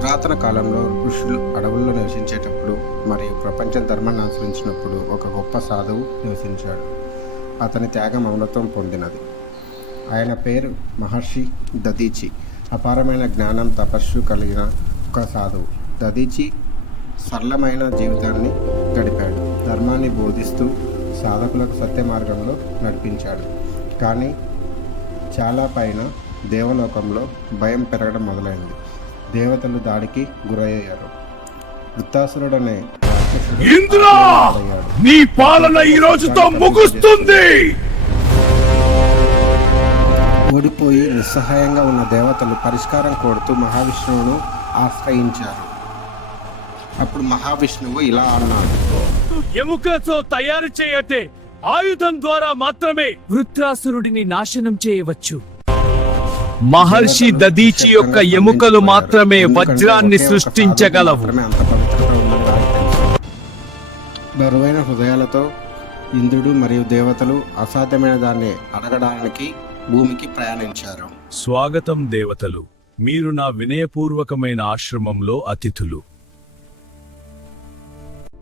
పురాతన కాలంలో ఋషులు అడవుల్లో నివసించేటప్పుడు మరియు ప్రపంచం ధర్మాన్ని అనుసరించినప్పుడు ఒక గొప్ప సాధువు నివసించాడు. అతని త్యాగం అమృతం పొందినది. ఆయన పేరు మహర్షి దదీచి. అపారమైన జ్ఞానం తపస్సు కలిగిన ఒక సాధువు. దదీచి సరళమైన జీవితాన్ని గడిపాడు. ధర్మాన్ని బోధిస్తూ సాధకులకు సత్య మార్గంలో నడిపించాడు. కానీ చాలా పైన దేవలోకంలో భయం పెరగడం మొదలైంది. దేవతలు దాడికి గురయ్యారు. వృత్తాసురుడనే రాక్షసుడు ఇంద్రా, నీ పాలన ఈ రోజుతో ముగుస్తుంది. ఓడిపోయి నిస్సహాయంగా ఉన్న దేవతలు పరిష్కారం కోరుతూ మహావిష్ణువును ఆశ్రయించారు. అప్పుడు మహావిష్ణువు ఇలా అన్నాడు: ఎముకతో తయారు చేయటే ఆయుధం ద్వారా మాత్రమే వృత్రాసురుడిని నాశనం చేయవచ్చు. మహర్షి దదీచి యొక్క ఎముకలు మాత్రమే వజ్రాన్ని సృష్టించగలవు. అంత పవిత్రత ఉందని వారికి తెలుసు. బరువైన హృదయాలతో ఇంద్రుడు మరియు దేవతలు అసాధ్యమైన దాన్ని అడగడానికి భూమికి ప్రయాణించారు. స్వాగతం దేవతలు, మీరు నా వినయపూర్వకమైన ఆశ్రమంలో అతిథులు.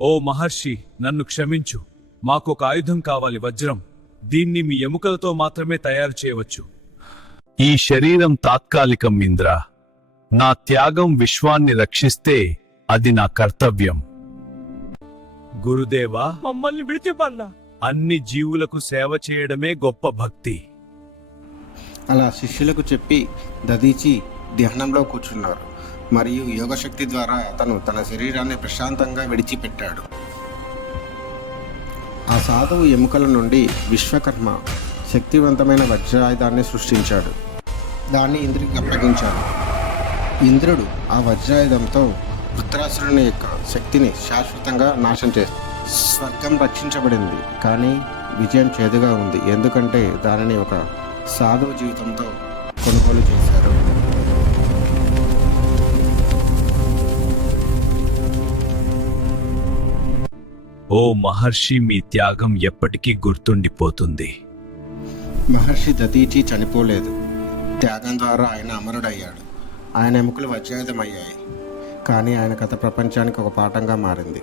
ఓ మహర్షి, నన్ను క్షమించు. మాకొక ఆయుధం కావాలి, వజ్రం. దీన్ని మీ ఎముకలతో మాత్రమే తయారు చేయవచ్చు. ఈ శరీరం తాత్కాలికం ఇంద్ర. నా త్యాగం విశ్వాన్ని రక్షిస్తే అది నా కర్తవ్యం. గురుదేవా, మమ్మల్ని విడిచిపన్నా. అన్ని జీవులకు సేవ చేయడమే గొప్ప భక్తి. అలా శిష్యులకు చెప్పి దదీచి ధ్యానంలో కూర్చున్నారు మరియు యోగశక్తి ద్వారా అతను తన శరీరాన్ని ప్రశాంతంగా విడిచిపెట్టాడు. ఆ సాధువు ఎముకల నుండి విశ్వకర్మ శక్తివంతమైన వజ్రాయుధాన్ని సృష్టించాడు. దాన్ని ఇంద్రుడికి అప్పగించాడు. ఇంద్రుడు ఆ వజ్రాయుధంతో వృత్రాసురుని యొక్క శక్తిని శాశ్వతంగా నాశనం చేస్తాడు. స్వర్గం రక్షించబడింది, కానీ విజయం చేదుగా ఉంది. ఎందుకంటే దానిని ఒక సాధువు జీవితంతో కొనుగోలు చేశారు. ఓ మహర్షి, మీ త్యాగం ఎప్పటికీ గుర్తుండిపోతుంది. మహర్షి దదీచి చనిపోలేదు. త్యాగం ద్వారా ఆయన అమరుడయ్యాడు. ఆయన ఎముకలు వజ్రాయుధమయ్యాయి, కానీ ఆయన కథ ప్రపంచానికి ఒక పాఠంగా మారింది.